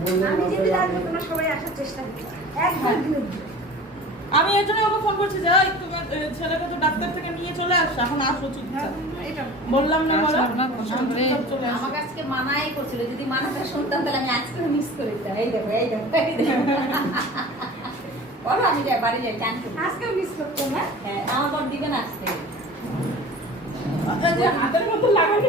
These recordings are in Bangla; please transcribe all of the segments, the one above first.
আমি যেদিন আপনারা- তোমরা সবাই আসার চেষ্টা করবে একবার দিনের আমি এই জন্য ওকে ফোন করছি যে এই তোমার এ, ছেলেকে তো ডাক্তার থেকে নিয়ে চলে আসো এখন আসো চুপচাপ। বললাম না বলো। আচ্ছা, না, কষ্ট আমি করে। চুপচাপ চলে আসো। আমাকে আজকে মানাই করছিল যদি মানাটা শুনতাম তাহলে আমি আজকে মিস করে দিতাম। এই দেখো এই দেখো এই দেখো। বলো আমি যাই বাড়ি যাই করতে। আজকেও মিস করতো না হ্যাঁ আমার পর দিবেন আজকে। যে হাতের মধ্যে লাগানি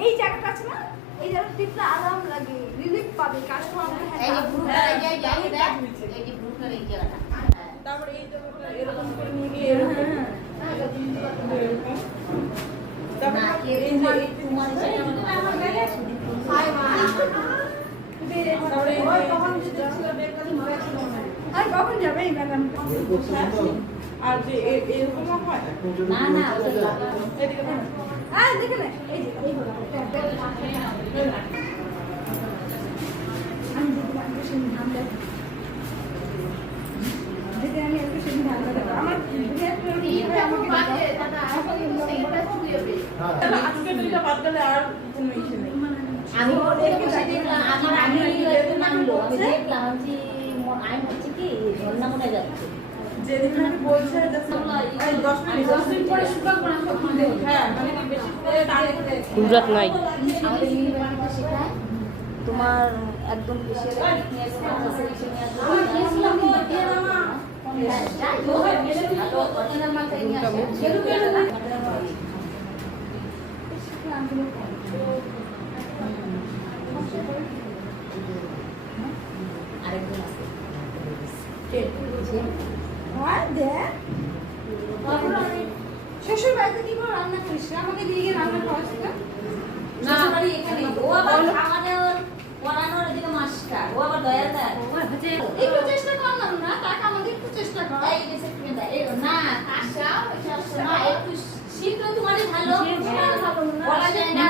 এই জায়গাটা আছে না এই জায়গাটা টিপলে আরাম লাগে রিলিফ পাবে কাস্টমার এই যে ব্রুটার এই যে যে এই দেখ, এই যে এই জায়গাটা হ্যাঁ। তারপরে এই জায়গাটা এরকম করে নিয়ে গিয়ে এরকম তারপরে না, এই যে তোমার- এই- আমার গায়ে হাই মা তারপরে এই ওই কখন আর কখন যাবে এই ম্যাডাম? আর যে এরকম হয়? না না। এদিকে হ্যাঁ দেখে না। এই আমি আমার হ্যাঁ। দেখলাম যে আমি হচ্ছে কি ঝর্ণা মনে যাচ্ছে। যেদিন আমি বলছে হ্যাঁ মানে গুজরাট নাই। তোমার একদম আরেকজন আছে। শ্বশুর বাড়িতে কি করে রান্না করিস? আমাকে দিয়ে গিয়ে রান্না খাওয়াস না শ্বশুরবাড়ি এখানে। ও আবার খাওয়ানোর পড়ানোর এদিকে মাস্টার। ও আবার দয়াদার একটু চেষ্টা করলাম না টাকা আমাদের একটু চেষ্টা কর। এই যে সেখানে না আশাও না। একটু শিখলে তোমারই ভালো। বলা যায় না।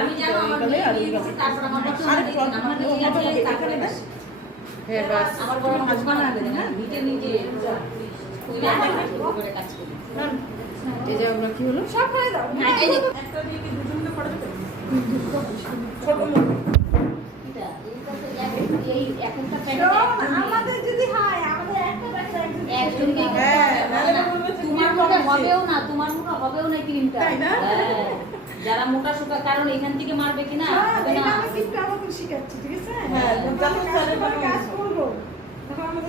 আমি জানো আমার মেয়ে বিয়ে তারপর আমার চল, আমার মেয়ে তারপরে হ্যাঁ আমার বড় আছে না? নিজে নিজে করি এই জায়গাগুলো কি হলো? সব ফেলে দাও এই যে একটা দিয়ে কি পড়ে ছোট এটা, এইটা তো এই আমাদের যদি হয় আমাদের একটা একজন হ্যাঁ, যে তোমার করেছে। হবেও না তোমার হবেও না ক্রিমটা? হ্যাঁ। যারা মোটা সোটা কারণ এখান থেকে মারবে কিনা হ্যাঁ, শিখাচ্ছি ঠিক আছে? হ্যাঁ,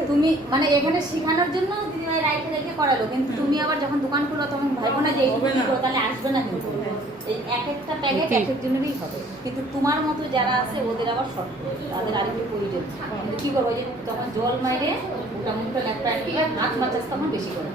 তুমি মানে এখানে শেখানোর জন্য দিদিভাই রাইটে রেখে করালো কিন্তু তুমি আবার যখন দোকান খুলো তখন ভাবো না যে। তাহলে আসবে না কিন্তু। এই এক একটা প্যাকেট এক একজনেরই হবে। কিন্তু তোমার মতো যারা আছে ওদের আবার শর্ট তাদের আরেকটু প্রয়োজন কিন্তু কি করব যে তখন জল মাইরে ওটা মুখটা হাত মাচাস তখন বেশি করে।